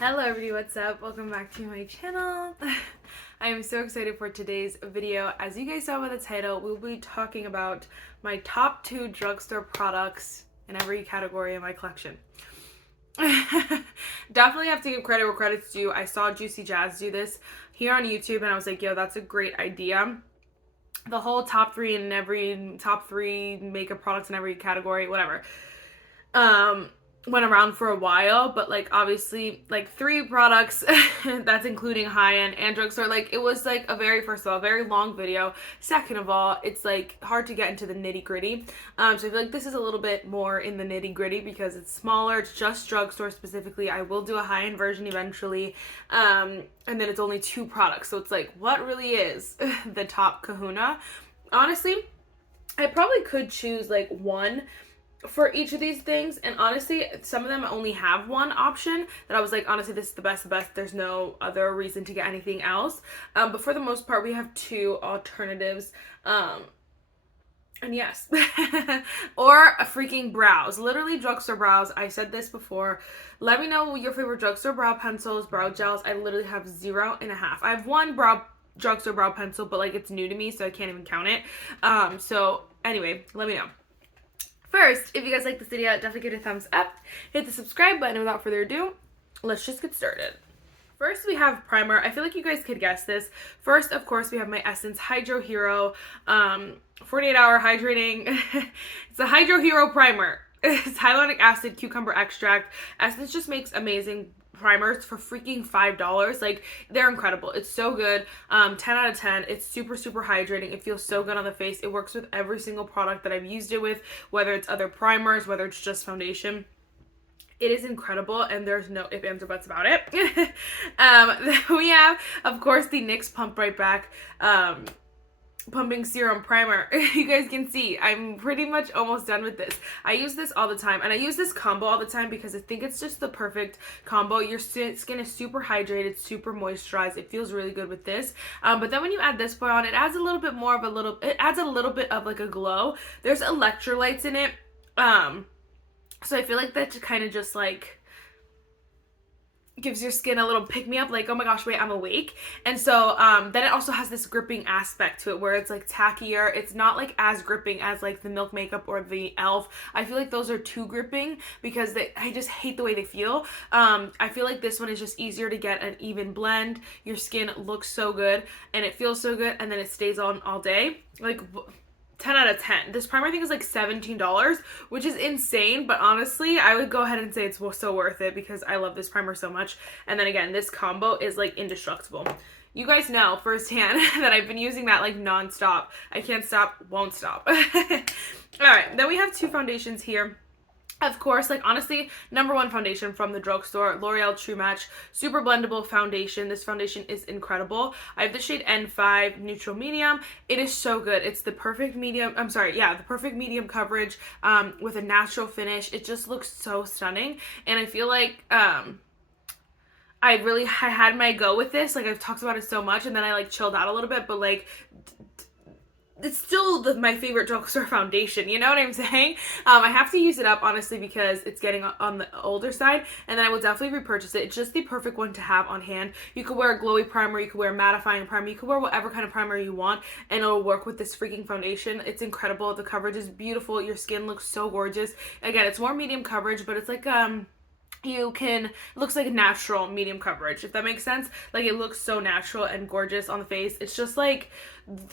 Hello everybody, what's up? Welcome back to my channel. I am so excited for today's video. As you guys saw by the title, we'll be talking about my top 2 drugstore products in every category in my collection. Definitely have to give credit where credit's due. I saw Juicy Jazz do this here on YouTube and I was like, yo, that's a great idea. The whole top 3 in every top 3 makeup products in every category, whatever. Went around for a while, but like obviously like 3 products that's including high-end and drugstore. Like it was like a first of all, very long video. Second of all, it's like hard to get into the nitty-gritty. So I feel like this is a little bit more in the nitty-gritty because it's smaller. It's just drugstore specifically. I will do a high-end version eventually. And then it's only 2 products. So it's like, what really is the top kahuna? Honestly, I probably could choose like one for each of these things, and honestly some of them only have one option that I was like, honestly this is the best, there's no other reason to get anything else, but for the most part we have 2 alternatives, and yes. Or a freaking brows, literally drugstore brows. I said this before, let me know your favorite drugstore brow pencils, brow gels. I literally have 0.5. I have one drugstore brow pencil, but like it's new to me so I can't even count it, so anyway, let me know. First, if you guys like this video, definitely give it a thumbs up, hit the subscribe button, and without further ado, let's just get started. First, we have primer. I feel like you guys could guess this. First, of course, we have my Essence Hydro Hero 48-hour hydrating. It's a Hydro Hero primer. It's hyaluronic acid, cucumber extract. Essence just makes amazing primers for freaking $5. Like, they're incredible. It's so good. 10 out of 10. It's super hydrating. It feels so good on the face. It works with every single product that I've used it with, whether it's other primers, whether it's just foundation. It is incredible, and there's no ifs, ands, or buts about it. Then we have, of course, the NYX Pump Right Back pumping serum primer. You guys can see I'm pretty much almost done with this. I use this all the time, and I use this combo all the time because I think it's just the perfect combo. Your skin is super hydrated, super moisturized. It feels really good with this, but then when you add this boy on, it adds a little bit more of it adds a little bit of like a glow. There's electrolytes in it, so I feel like that kind of just like gives your skin a little pick-me-up, like, oh my gosh, wait, I'm awake. And so then it also has this gripping aspect to it where it's like tackier. It's not like as gripping as like the Milk Makeup or the e.l.f. I feel like those are too gripping because I just hate the way they feel. I feel like this one is just easier to get an even blend. Your skin looks so good and it feels so good, and then it stays on all day. Like 10 out of 10. This primer I think is like $17, which is insane, but honestly I would go ahead and say it's so worth it because I love this primer so much. And then again, this combo is like indestructible. You guys know firsthand that I've been using that like non-stop. I can't stop, won't stop. Alright, then we have 2 foundations here. Of course, like honestly, #1 foundation from the drugstore, L'Oreal True Match Super Blendable Foundation. This foundation is incredible. I have the shade N5 Neutral Medium. It is so good. It's the perfect medium, the perfect medium coverage with a natural finish. It just looks so stunning, and I feel like I had my go with this. Like, I've talked about it so much, and then I like chilled out a little bit, but like it's still my favorite drugstore foundation, you know what I'm saying? I have to use it up, honestly, because it's getting on the older side, and then I will definitely repurchase it. It's just the perfect one to have on hand. You could wear a glowy primer, you could wear a mattifying primer, you could wear whatever kind of primer you want, and it'll work with this freaking foundation. It's incredible. The coverage is beautiful. Your skin looks so gorgeous. Again, it's more medium coverage, but it's like, it looks like natural medium coverage, if that makes sense. Like, it looks so natural and gorgeous on the face. It's just like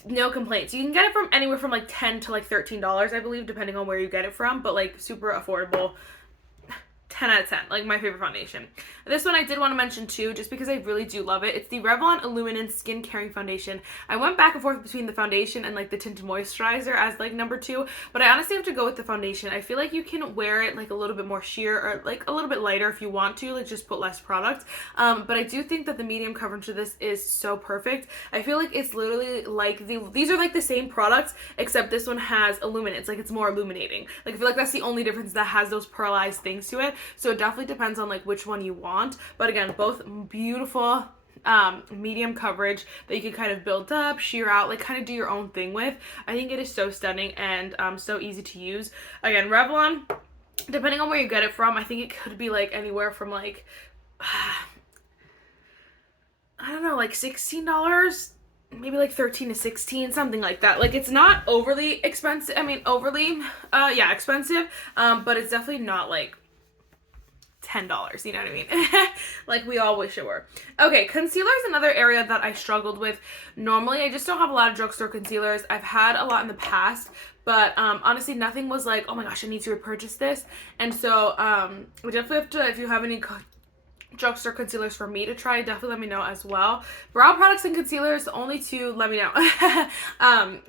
no complaints. You can get it from anywhere from like $10 to like $13, I believe, depending on where you get it from, but like super affordable. 10 out of 10, like my favorite foundation. This one I did want to mention too, just because I really do love it. It's the Revlon Illuminance Skin Caring Foundation. I went back and forth between the foundation and like the tinted moisturizer as like #2, but I honestly have to go with the foundation. I feel like you can wear it like a little bit more sheer or like a little bit lighter if you want to, like just put less product. But I do think that the medium coverage of this is so perfect. I feel like it's literally like these are like the same products, except this one has illuminance, like it's more illuminating. Like, I feel like that's the only difference, that has those pearlized things to it. So it definitely depends on like which one you want, but again, both beautiful medium coverage that you can kind of build up, sheer out, like kind of do your own thing with. I think it is so stunning and so easy to use. Again, Revlon, depending on where you get it from, I think it could be like anywhere from like like $16, maybe like 13 to 16, something like that. Like it's not overly expensive. I mean, overly, yeah, expensive. But it's definitely not like $10, you know what I mean? Like we all wish it were. Okay, concealer is another area that I struggled with. Normally, I just don't have a lot of drugstore concealers. I've had a lot in the past, but honestly, nothing was like, oh my gosh, I need to repurchase this. And so we definitely have to, if you have any drugstore concealers for me to try, definitely let me know as well. Brow products and concealers, only two, let me know.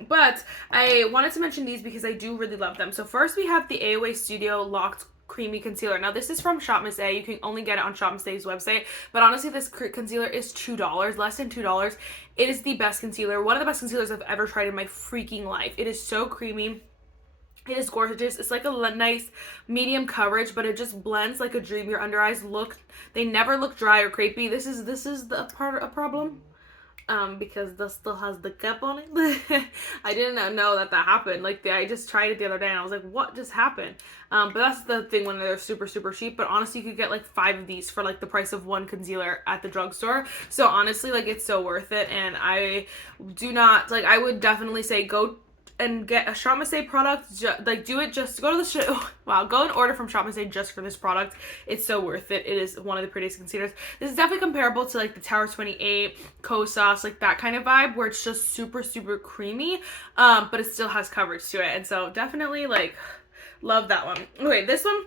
But I wanted to mention these because I do really love them. So first we have the AOA Studio Locked Creamy Concealer. Now this is from Shop Miss A. You can only get it on Shop Miss A's website, but honestly this concealer is $2, less than $2. It is the best concealer, one of the best concealers I've ever tried in my freaking life. It is so creamy. It is gorgeous. It's like a nice medium coverage, but it just blends like a dream. Your under eyes they never look dry or crepey. This is the part a problem. Because this still has the cap on it. I didn't know that happened. Like I just tried it the other day and I was like, what just happened? But that's the thing when they're super, super cheap. But honestly, you could get like 5 of these for like the price of one concealer at the drugstore. So honestly, like it's so worth it. And I do not, like I would definitely say go and get a Shop Miss A product, like do it, just go to the show. Wow, go and order from Shop Miss A just for this product. It's so worth it. It is one of the prettiest concealers. This is definitely comparable to like the Tower 28, Kosas, like that kind of vibe where it's just super, super creamy, but it still has coverage to it. And so definitely like love that one. Okay, this one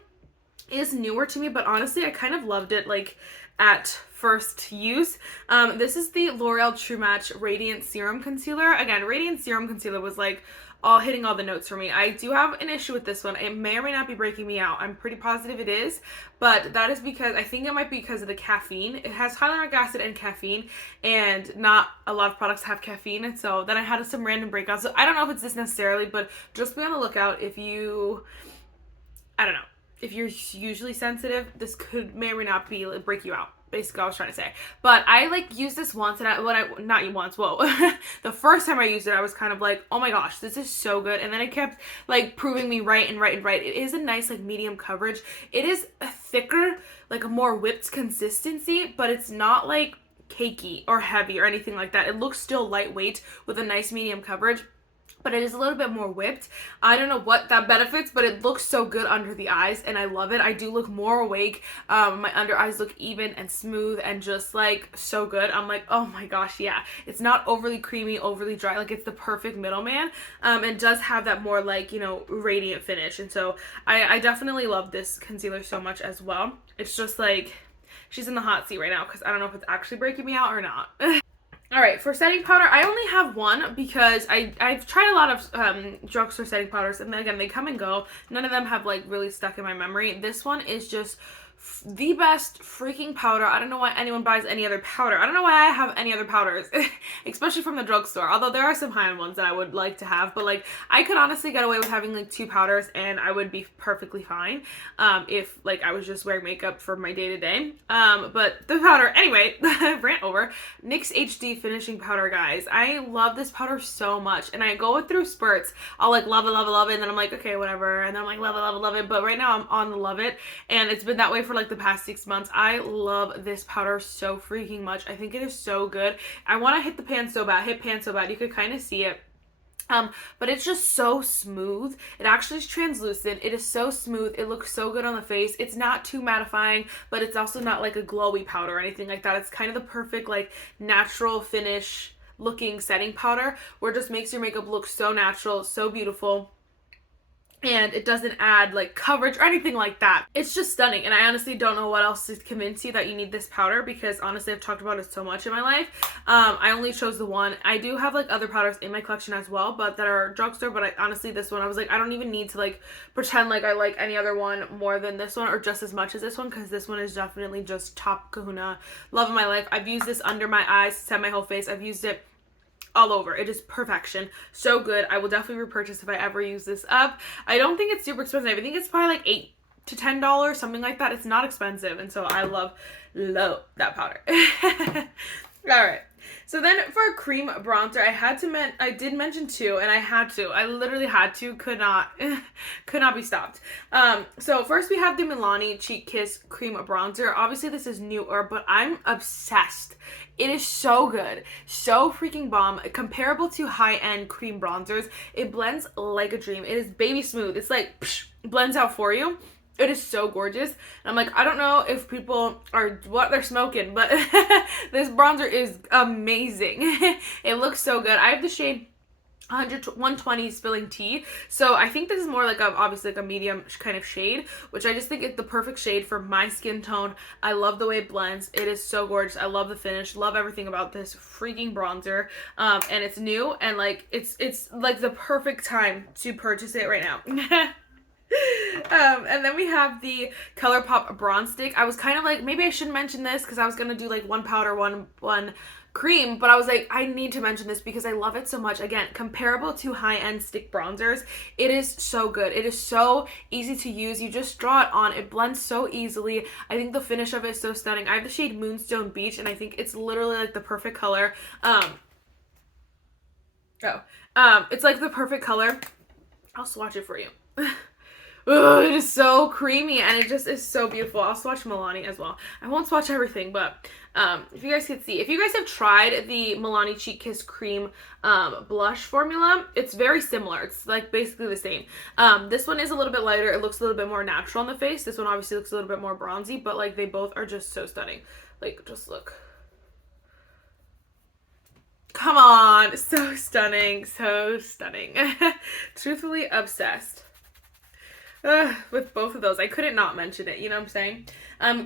is newer to me, but honestly, I kind of loved it like at first use. This is the L'Oreal True Match Radiant Serum Concealer. Again, Radiant Serum Concealer was like hitting all the notes for me. I do have an issue with this one. It may or may not be breaking me out. I'm pretty positive it is, but that is because I think it might be because of the caffeine. It has hyaluronic acid and caffeine, and not a lot of products have caffeine, and so then I had some random breakouts. So I don't know if it's this necessarily, but just be on the lookout if you, I don't know, if you're usually sensitive, this may or may not be break you out. Basically, I was trying to say. But I like used this once, and not once, whoa. The first time I used it, I was kind of like, oh my gosh, this is so good. And then it kept like proving me right and right and right. It is a nice like medium coverage. It is a thicker, like a more whipped consistency, but it's not like cakey or heavy or anything like that. It looks still lightweight with a nice medium coverage, but it is a little bit more whipped. I don't know what that benefits, but it looks so good under the eyes, and I love it. I do look more awake. My under eyes look even and smooth and just like so good. I'm like, oh my gosh, yeah. It's not overly creamy, overly dry. Like it's the perfect middleman, and does have that more like, you know, radiant finish. And so I definitely love this concealer so much as well. It's just like, she's in the hot seat right now because I don't know if it's actually breaking me out or not. Alright, for setting powder, I only have one because I've tried a lot of drugstore setting powders, and again, they come and go. None of them have like really stuck in my memory. This one is just the best freaking powder. I don't know why anyone buys any other powder. I don't know why I have any other powders, especially from the drugstore. Although there are some high-end ones that I would like to have, but like I could honestly get away with having like 2 powders and I would be perfectly fine if like I was just wearing makeup for my day-to-day. But the powder, anyway, rant over. NYX HD Finishing Powder, guys. I love this powder so much, and I go through spurts. I'll like love it, love it, love it, and then I'm like, okay, whatever, and then I'm like love it, love it, love it. But right now I'm on the love it, and it's been that way for like the past 6 months. I love this powder so freaking much. I think it is so good. I want to hit pan so bad. You could kind of see it. But it's just so smooth. It actually is translucent. It is so smooth. It looks so good on the face. It's not too mattifying, but it's also not like a glowy powder or anything like that. It's kind of the perfect like natural finish looking setting powder where it just makes your makeup look so natural, so beautiful. And it doesn't add like coverage or anything like that. It's just stunning, and I honestly don't know what else to convince you that you need this powder, because honestly I've talked about it so much in my life. I only chose the one. I do have like other powders in my collection as well, but that are drugstore, but honestly this one I was like, I don't even need to like pretend like I like any other one more than this one or just as much as this one, because this one is definitely just top kahuna. Love of my life. I've used this under my eyes, set my whole face. I've used it all over. It is perfection. So good. I will definitely repurchase if I ever use this up. I don't think it's super expensive. I think it's probably like $8 to $10, something like that. It's not expensive, and so I love that powder. Alright. So then for a cream bronzer, I did mention two, and I literally had to, could not be stopped. So first we have the Milani Cheek Kiss Cream Bronzer. Obviously this is newer, but I'm obsessed. It is so good, so freaking bomb, comparable to high-end cream bronzers. It blends like a dream. It is baby smooth. It's like, psh, blends out for you. It is so gorgeous. And I'm like, I don't know if people are what they're smoking, but this bronzer is amazing. It looks so good. I have the shade 120 Spilling Tea, so I think this is more like obviously like a medium kind of shade, which I just think it's the perfect shade for my skin tone. I love the way it blends. It is so gorgeous. I love the finish, love everything about this freaking bronzer, and it's new, and like it's like the perfect time to purchase it right now. And then we have the Colourpop Bronze Stick. I was kind of like, maybe I shouldn't mention this because I was gonna do like one powder, one cream, but I was like, I need to mention this because I love it so much. Again, comparable to high-end stick bronzers. It is so good. It is so easy to use. You just draw it on. It blends so easily. I think the finish of it is so stunning. I have the shade Moonstone Beach, and I think it's literally like the perfect color. It's like the perfect color. I'll swatch it for you. Ugh, it is so creamy, and it just is so beautiful. I'll swatch Milani as well. I won't swatch everything, but if you guys could see, if you guys have tried the Milani Cheek Kiss Cream blush formula, it's very similar. It's like basically the same. This one is a little bit lighter. It looks a little bit more natural on the face. This one obviously looks a little bit more bronzy, but like they both are just so stunning. Like, just look. Come on, so stunning, so stunning. Truthfully obsessed. With both of those. I couldn't not mention it, you know what I'm saying?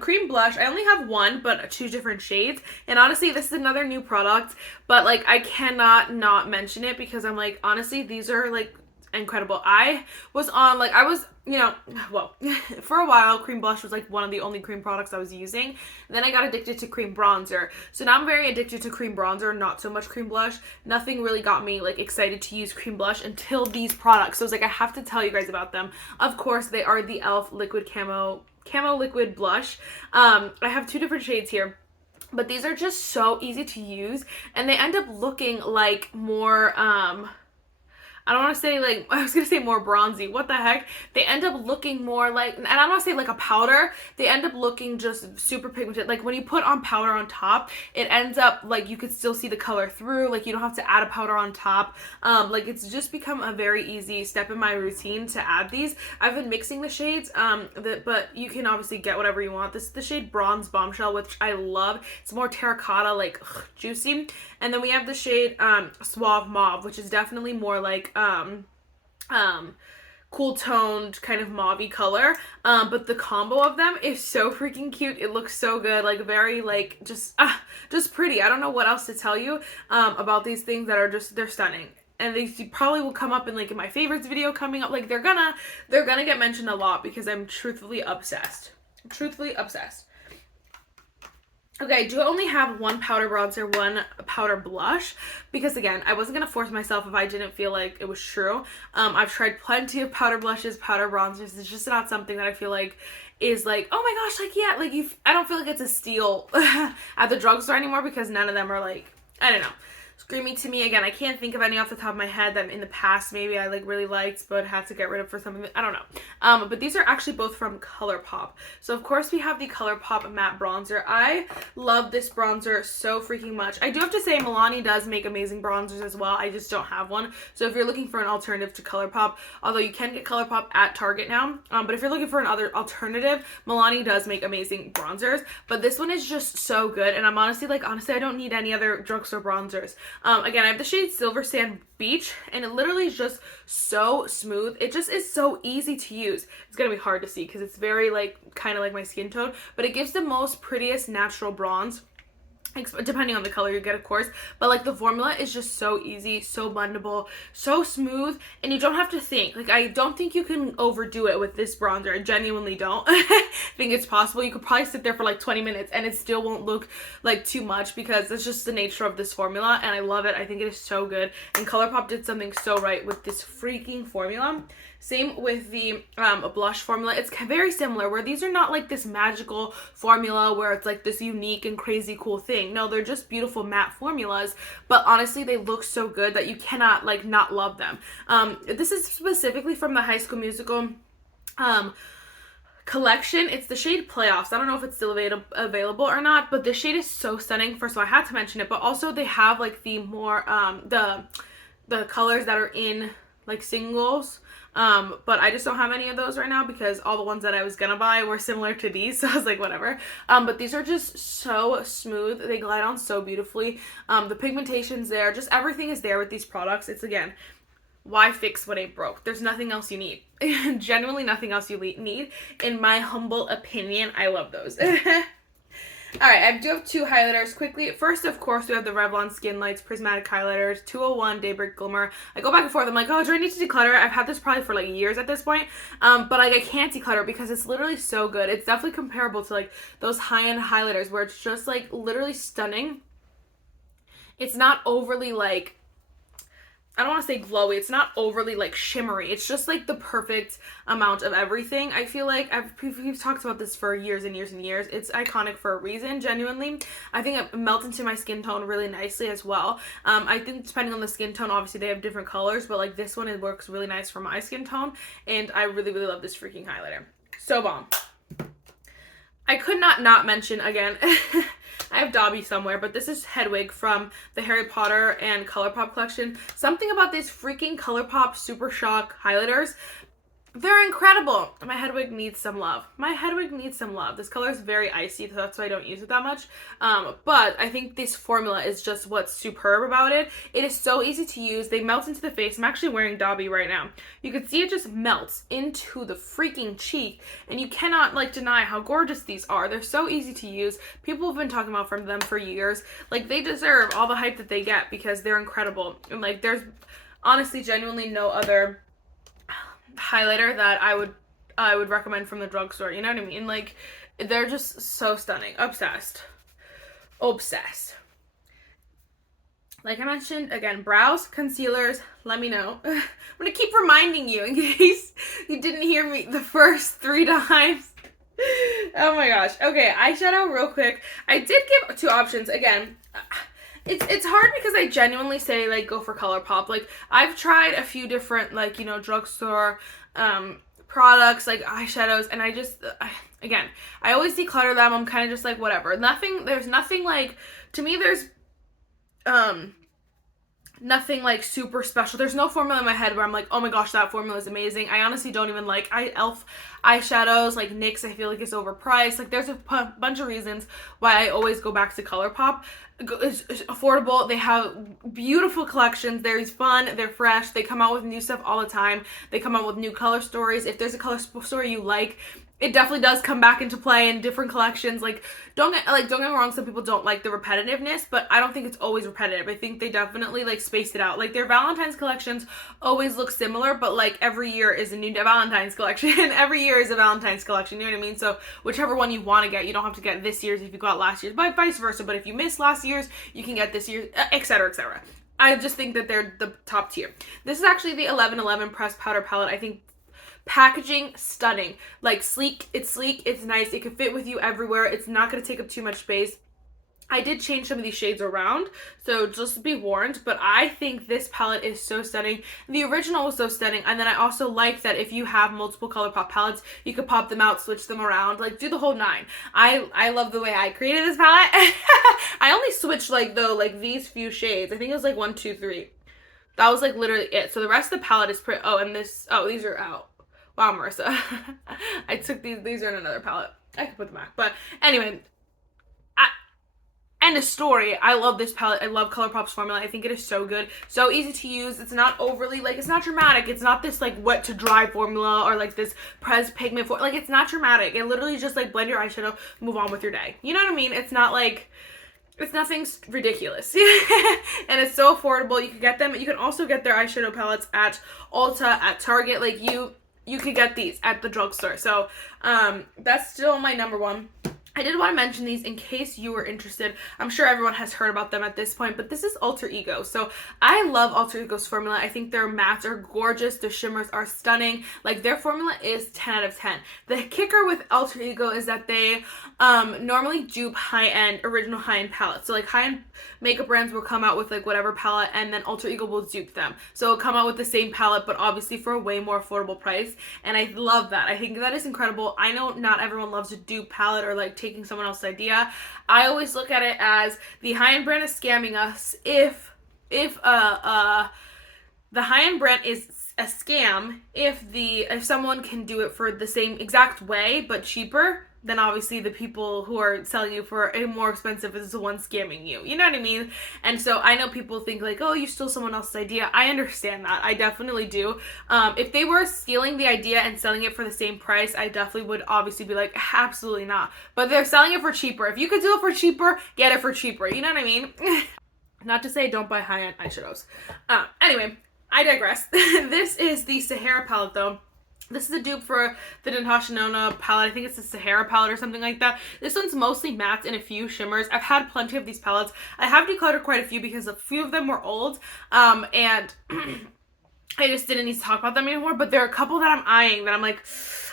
Cream blush, I only have one, but two different shades, and honestly this is another new product, but like I cannot not mention it because I'm like, honestly these are like incredible. For a while cream blush was like one of the only cream products I was using. Then I got addicted to cream bronzer, so now I'm very addicted to cream bronzer, not so much cream blush. Nothing really got me like excited to use cream blush until these products, so I was like, I have to tell you guys about them. Of course they are the e.l.f. liquid camo liquid blush. I have two different shades here, but these are just so easy to use, and they end up looking like more I don't want to say like, I was going to say more bronzy. What the heck? They end up looking more like, and I don't want to say like a powder. They end up looking just super pigmented. Like when you put on powder on top, it ends up like you could still see the color through. Like you don't have to add a powder on top. Like it's just become a very easy step in my routine to add these. I've been mixing the shades, but you can obviously get whatever you want. This is the shade Bronze Bombshell, which I love. It's more terracotta, like juicy. And then we have the shade Suave Mauve, which is definitely more like cool toned kind of mauve-y color, but the combo of them is so freaking cute. It looks so good, like very like just pretty. I don't know what else to tell you about these things that are just, they're stunning. And these probably will come up in like in my favorites video coming up. Like they're gonna get mentioned a lot because I'm truthfully obsessed. Okay, I do only have one powder bronzer, one powder blush, because again, I wasn't going to force myself if I didn't feel like it was true. I've tried plenty of powder blushes, powder bronzers. It's just not something that I feel like is like, oh my gosh, like, yeah, like I don't feel like it's a steal at the drugstore anymore because none of them are like, I don't know, screaming to me. Again, I can't think of any off the top of my head that in the past maybe I like really liked but had to get rid of for something. I don't know. But these are actually both from Colourpop. So of course we have the Colourpop matte bronzer. I love this bronzer so freaking much. I do have to say Milani does make amazing bronzers as well. I just don't have one. So if you're looking for an alternative to Colourpop, although you can get Colourpop at Target now, but if you're looking for another alternative, Milani does make amazing bronzers. But this one is just so good, and I'm honestly I don't need any other drugstore bronzers. Again, I have the shade Silver Sand Beach, and it literally is just so smooth. It just is so easy to use. It's gonna be hard to see because it's very like kind of like my skin tone, but it gives the most prettiest natural bronze, depending on the color you get, of course, but like the formula is just so easy, so blendable, so smooth, and you don't have to think. Like I don't think you can overdo it with this bronzer. I genuinely don't think it's possible. You could probably sit there for like 20 minutes and it still won't look like too much because it's just the nature of this formula, and I love it. I think it is so good, and Colourpop did something so right with this freaking formula. Same with the blush formula. It's very similar, where these are not like this magical formula where it's like this unique and crazy cool thing. No, they're just beautiful matte formulas, but honestly they look so good that you cannot like not love them. This is specifically from the High School Musical collection. It's the shade Playoffs. I don't know if it's still available or not, but this shade is so stunning. First of all, I had to mention it, but also they have like the more the colors that are in like singles, but I just don't have any of those right now because all the ones that I was gonna buy were similar to these, so I was like, whatever. But these are just so smooth. They glide on so beautifully. The pigmentation's there. Just everything is there with these products. It's, again, why fix what ain't broke? There's nothing else you need. Genuinely nothing else you need. In my humble opinion, I love those. Alright, I do have two highlighters quickly. First, of course, we have the Revlon Skin Lights Prismatic Highlighters, 201 Daybreak Glimmer. I go back and forth. I'm like, oh, do I need to declutter? I've had this probably for like years at this point. But like I can't declutter because it's literally so good. It's definitely comparable to like those high-end highlighters where it's just like literally stunning. It's not overly like, I don't want to say glowy. It's not overly like shimmery. It's just like the perfect amount of everything. I feel like we've talked about this for years and years and years. It's iconic for a reason, genuinely. I think it melts into my skin tone really nicely as well. I think depending on the skin tone, obviously they have different colors, but like this one, it works really nice for my skin tone. And I really, really love this freaking highlighter. So bomb. I could not mention, again, I have Dobby somewhere, but this is Hedwig from the Harry Potter and Colourpop collection. Something about these freaking Colourpop Super Shock highlighters, they're incredible. My Hedwig needs some love. My Hedwig needs some love. This color is very icy, so that's why I don't use it that much. But I think this formula is just what's superb about it. It is so easy to use. They melt into the face. I'm actually wearing Dobby right now. You can see it just melts into the freaking cheek, and you cannot like deny how gorgeous these are. They're so easy to use. People have been talking about them for years. Like, they deserve all the hype that they get because they're incredible. And like, there's honestly genuinely no other highlighter that I would recommend from the drugstore. You know what I mean? Like, they're just so stunning. Obsessed. Like I mentioned, again, brows, concealers, let me know. I'm gonna keep reminding you in case you didn't hear me the first 3 times. Oh my gosh. Okay, eyeshadow real quick. I did give 2 options. Again, it's hard because I genuinely say, like, go for Colourpop. Like, I've tried a few different, like, you know, drugstore products, like eyeshadows, and again, I always declutter them. I'm kind of just like, whatever. There's nothing, like, to me, there's nothing like super special. There's no formula in my head where I'm like, oh my gosh, that formula is amazing. I honestly don't even like e.l.f. eyeshadows. Like NYX, I feel like it's overpriced. Like, there's a bunch of reasons why I always go back to Colourpop. It's affordable. They have beautiful collections. They're fun. They're fresh. They come out with new stuff all the time. They come out with new color stories. If there's a color story you like, it definitely does come back into play in different collections. Like, don't get me wrong, some people don't like the repetitiveness, but I don't think it's always repetitive. I think they definitely, like, space it out. Like, their Valentine's collections always look similar, but, like, every year is a new Valentine's collection. Every year is a Valentine's collection, you know what I mean? So, whichever one you want to get, you don't have to get this year's if you got last year's, but vice versa. But if you missed last year's, you can get this year's, etc., etc. I just think that they're the top tier. This is actually the 1111 Pressed Powder Palette. I think packaging, stunning. Like, sleek, it's nice, it can fit with you everywhere, it's not going to take up too much space. I did change some of these shades around, so just be warned, but I think this palette is so stunning. The original was so stunning, and then I also like that if you have multiple Colourpop palettes, you could pop them out, switch them around, like, do the whole 9. I love the way I created this palette. I only switched, like, these few shades. I think it was, like, 1, 2, 3. That was, like, literally it. So the rest of the palette is pretty, these are out. Wow, Marissa. I took these are in another palette. I could put them back. But anyway, end of story. I love this palette. I love Colourpop's formula. I think it is so good. So easy to use. It's not overly, like, it's not dramatic. It's not this, like, wet to dry formula or, like, this pressed pigment like, it's not dramatic. It literally just, like, blend your eyeshadow, move on with your day. You know what I mean? It's not, like, it's nothing ridiculous. And it's so affordable. You can get them. You can also get their eyeshadow palettes at Ulta, at Target. Like, you could get these at the drugstore. So, that's still my number one. I did want to mention these in case you were interested. I'm sure everyone has heard about them at this point, but this is Alter Ego. So I love Alter Ego's formula. I think their mattes are gorgeous. The shimmers are stunning. Like, their formula is 10 out of 10. The kicker with Alter Ego is that they normally dupe high-end, original high-end palettes. So like high-end makeup brands will come out with like whatever palette, and then Alter Ego will dupe them. So it'll come out with the same palette, but obviously for a way more affordable price. And I love that. I think that is incredible. I know not everyone loves a dupe palette or like taking someone else's idea. I always look at it as the high-end brand is scamming us if the high-end brand is a scam if someone can do it for the same exact way but cheaper, then obviously the people who are selling you for a more expensive is the one scamming you. You know what I mean? And so I know people think like, oh, you stole someone else's idea. I understand that. I definitely do. If they were stealing the idea and selling it for the same price, I definitely would obviously be like, absolutely not. But they're selling it for cheaper. If you could do it for cheaper, get it for cheaper. You know what I mean? Not to say don't buy high-end eyeshadows. Anyway, I digress. This is the Sahara palette though. This is a dupe for the Natasha Nona palette. I think it's the Sahara palette or something like that. This one's mostly mattes and a few shimmers. I've had plenty of these palettes. I have decluttered quite a few because a few of them were old. And I just didn't need to talk about them anymore. But there are a couple that I'm eyeing that I'm like,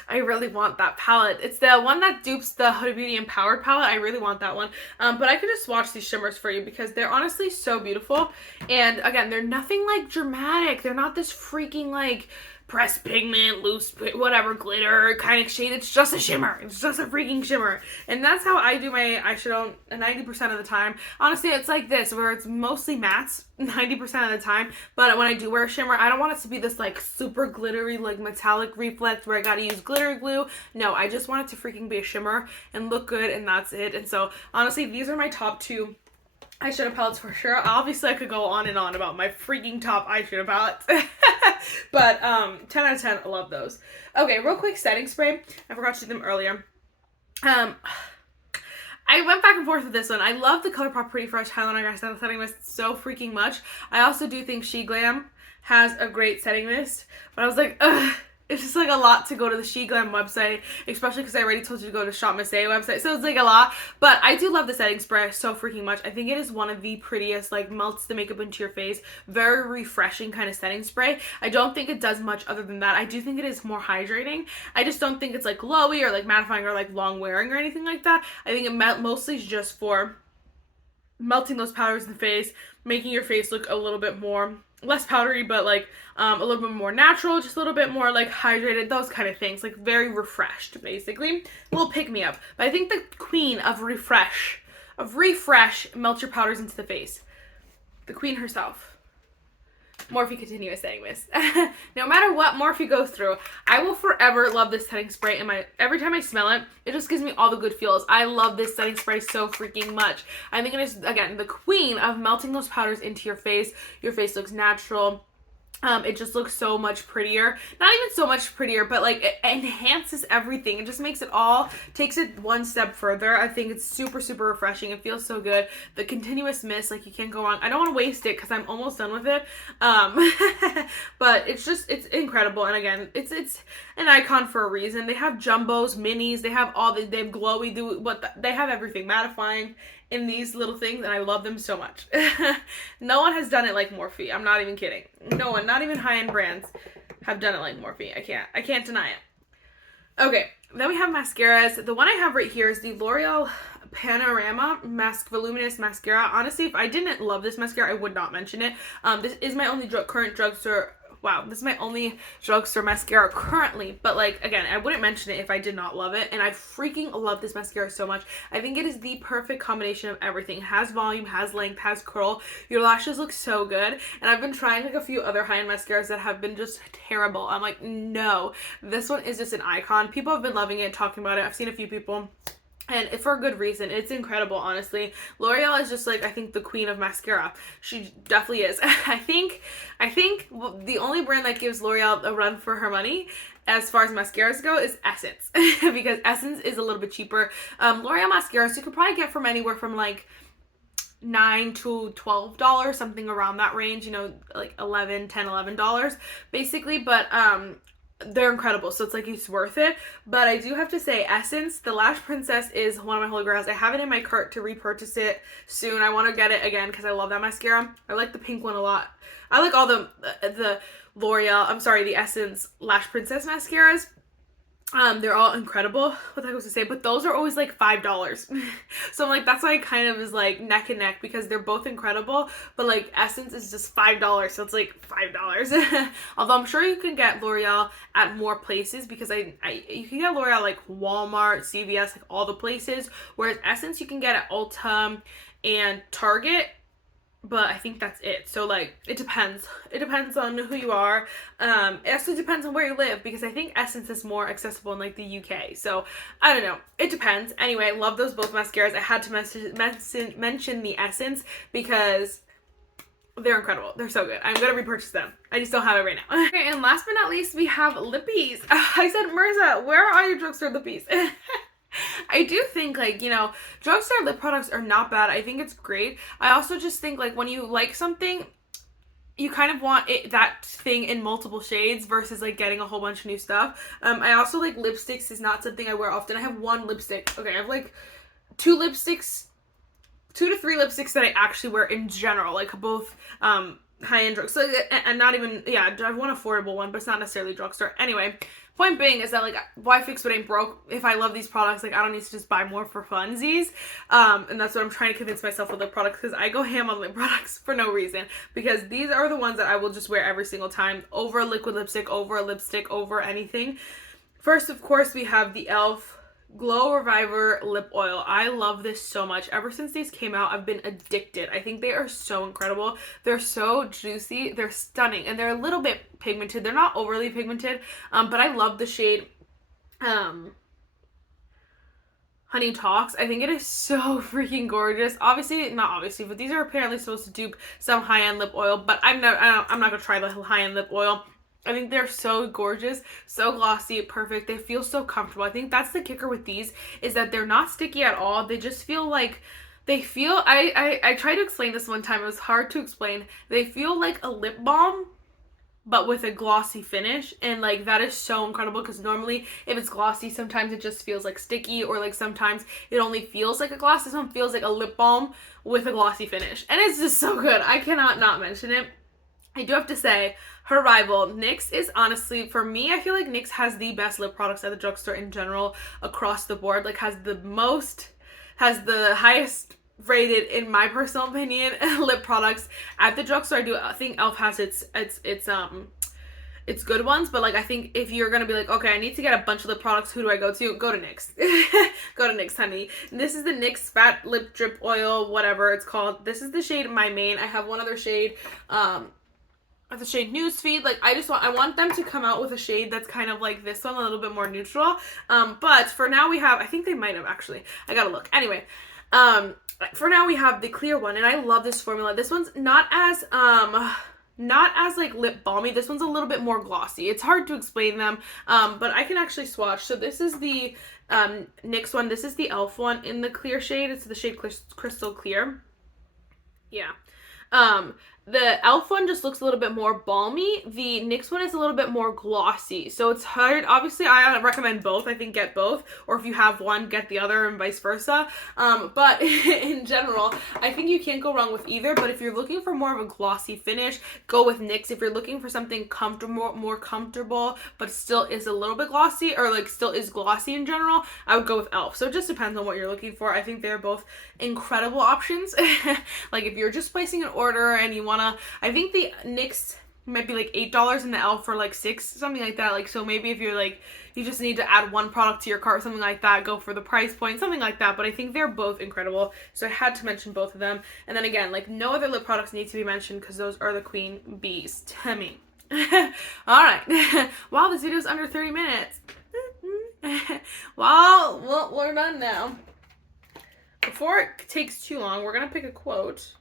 I really want that palette. It's the one that dupes the Huda Beauty Empowered palette. I really want that one. But I could just swatch these shimmers for you because they're honestly so beautiful. And again, they're nothing like dramatic. They're not this freaking like pressed pigment, loose, whatever, glitter kind of shade. It's just a shimmer. It's just a freaking shimmer. And that's how I do my eyeshadow 90% of the time. Honestly, it's like this, where it's mostly mattes 90% of the time. But when I do wear a shimmer, I don't want it to be this like super glittery, like metallic reflex where I gotta use glitter glue. No, I just want it to freaking be a shimmer and look good, and that's it. And so honestly, these are my top two eyeshadow palettes for sure. Obviously, I could go on and on about my freaking top eyeshadow palettes. But 10 out of 10, I love those. Okay, real quick setting spray. I forgot to do them earlier. I went back and forth with this one. I love the Colourpop Pretty Fresh Highlighter setting mist so freaking much. I also do think She Glam has a great setting mist, but I was like, ugh. It's just like a lot to go to the She Glam website, especially because I already told you to go to Shop Miss A website, so it's like a lot. But I do love the setting spray so freaking much. I think it is one of the prettiest, like melts the makeup into your face, very refreshing kind of setting spray. I don't think it does much other than that. I do think it is more hydrating. I just don't think it's like glowy or like mattifying or like long wearing or anything like that. I think it mostly is just for melting those powders in the face, making your face look a little bit more less powdery, but like a little bit more natural, just a little bit more like hydrated, those kind of things, like very refreshed, basically. A little pick me up. But I think the queen of refresh melt your powders into the face. The queen herself. Morphe continuous setting mist. No matter what Morphe goes through, I will forever love this setting spray. And every time I smell it, it just gives me all the good feels. I love this setting spray so freaking much. I think it is, again, the queen of melting those powders into your face. Your face looks natural. It just looks so much prettier. Not even so much prettier, but like it enhances everything. It just makes it all, takes it one step further. I think it's super, super refreshing. It feels so good. The continuous mist, like you can't go wrong. I don't want to waste it because I'm almost done with it. But it's just, it's incredible. And again, it's an icon for a reason. They have jumbos, minis, they have all the, they have glowy, they have everything, mattifying in these little things, and I love them so much. No one has done it like Morphe. I'm not even kidding. No one, not even high-end brands have done it like Morphe. I can't deny it. Okay, then we have mascaras. The one I have right here is the L'Oreal Panorama Voluminous Mascara. Honestly, if I didn't love this mascara, I would not mention it. This is my only current drugstore. Wow, this is my only drugstore mascara currently, but like, again, I wouldn't mention it if I did not love it, and I freaking love this mascara so much. I think it is the perfect combination of everything. It has volume, has length, has curl. Your lashes look so good, and I've been trying like a few other high-end mascaras that have been just terrible. I'm like, no, this one is just an icon. People have been loving it, talking about it. I've seen a few people. And for a good reason. It's incredible, honestly. L'Oreal is just like, I think, the queen of mascara. She definitely is. I think the only brand that gives L'Oreal a run for her money as far as mascaras go is Essence. Because Essence is a little bit cheaper. L'Oreal mascaras you could probably get from anywhere from like $9 to $12, something around that range, you know, like $10, $11 basically. But they're incredible, so it's like it's worth it. But I do have to say, Essence, the Lash Princess is one of my holy grails. I have it in my cart to repurchase it soon. I want to get it again because I love that mascara. I like the pink one a lot. I like all the L'Oreal, I'm sorry, the Essence Lash Princess mascaras. They're all incredible. What the heck was I say? But those are always like $5. So I'm like, that's why it kind of is like neck and neck, because they're both incredible. But like Essence is just $5. So it's like $5. Although I'm sure you can get L'Oreal at more places, because you can get L'Oreal like Walmart, CVS, like all the places. Whereas Essence you can get at Ulta and Target. But I think that's it. So like, it depends. It depends on who you are. It also depends on where you live, because I think Essence is more accessible in like the UK. So I don't know. It depends. Anyway, I love those both mascaras. I had to mention the Essence because they're incredible. They're so good. I'm gonna repurchase them. I just don't have it right now. Okay, and last but not least, we have lippies. I said, Mirza, where are your drugstore lippies? I do think, like, you know, drugstore lip products are not bad. I think it's great. I also just think, like, when you like something, you kind of want that thing in multiple shades versus, like, getting a whole bunch of new stuff. I also, like, lipsticks is not something I wear often. I have one lipstick. Okay, I have, like, 2 to 3 lipsticks that I actually wear in general, like, both, high-end drugstore, and not even, yeah, I have one affordable one, but it's not necessarily drugstore. Anyway, point being is that, like, why fix what ain't broke? If I love these products, like, I don't need to just buy more for funsies. And that's what I'm trying to convince myself with lip products, because I go ham on lip products for no reason, because these are the ones that I will just wear every single time, over a liquid lipstick, over a lipstick, over anything. First, of course, we have the e.l.f. Glow Reviver Lip Oil. I love this so much. Ever since these came out, I've been addicted. I think they are so incredible. They're so juicy. They're stunning. And they're a little bit pigmented. They're not overly pigmented. But I love the shade Honey Talks. I think it is so freaking gorgeous. Obviously, not obviously, but these are apparently supposed to dupe some high-end lip oil. But I'm not going to try the high-end lip oil. I think they're so gorgeous, so glossy, perfect. They feel so comfortable. I think that's the kicker with these, is that they're not sticky at all. They just feel like, I tried to explain this one time. It was hard to explain. They feel like a lip balm, but with a glossy finish. And like, that is so incredible, because normally if it's glossy, sometimes it just feels like sticky, or like sometimes it only feels like a gloss. This one feels like a lip balm with a glossy finish. And it's just so good. I cannot not mention it. I do have to say, her rival, NYX, is honestly, for me, I feel like NYX has the best lip products at the drugstore in general, across the board. Like, has the highest rated, in my personal opinion, lip products at the drugstore. I think e.l.f. has its good ones, but like, I think if you're gonna be like, okay, I need to get a bunch of lip products, who do I go to? Go to NYX. Go to NYX, honey. And this is the NYX Fat Lip Drip Oil, whatever it's called. This is the shade My Main. I have one other shade, the shade Newsfeed. Like, I want them to come out with a shade that's kind of like this one, a little bit more neutral. But for now we have, I think they might have actually, I gotta look. Anyway, for now we have the clear one, and I love this formula. This one's not as like lip balmy. This one's a little bit more glossy. It's hard to explain them, but I can actually swatch. So this is the NYX one. This is the e.l.f. one in the clear shade. It's the shade Crystal Clear. Yeah. The e.l.f. one just looks a little bit more balmy. The NYX one is a little bit more glossy. So it's hard. Obviously, I recommend both. I think get both. Or if you have one, get the other, and vice versa. But in general, I think you can't go wrong with either. But if you're looking for more of a glossy finish, go with NYX. If you're looking for something more comfortable, but still is a little bit glossy, or like still is glossy in general, I would go with e.l.f. So it just depends on what you're looking for. I think they're both incredible options. Like, if you're just placing an order and you wanna, I think the NYX might be like $8 and the e.l.f. for like $6, something like that. Like, so maybe if you're like, you just need to add one product to your cart, something like that, go for the price point, something like that. But I think they're both incredible, so I had to mention both of them. And then again, like, no other lip products need to be mentioned, because those are the queen bees to me. All right. Wow, this video is under 30 minutes. Well, we're done now. Before it takes too long, we're gonna pick a quote.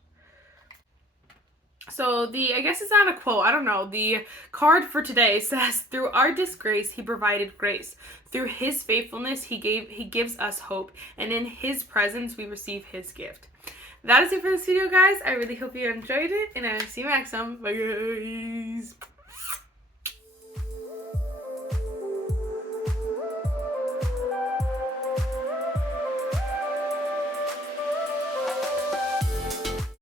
So I guess it's not a quote, I don't know. The card for today says, "Through our disgrace, he provided grace. Through his faithfulness, he gives us hope. And in his presence, we receive his gift." That is it for this video, guys. I really hope you enjoyed it, and I'll see you next time. Bye, guys.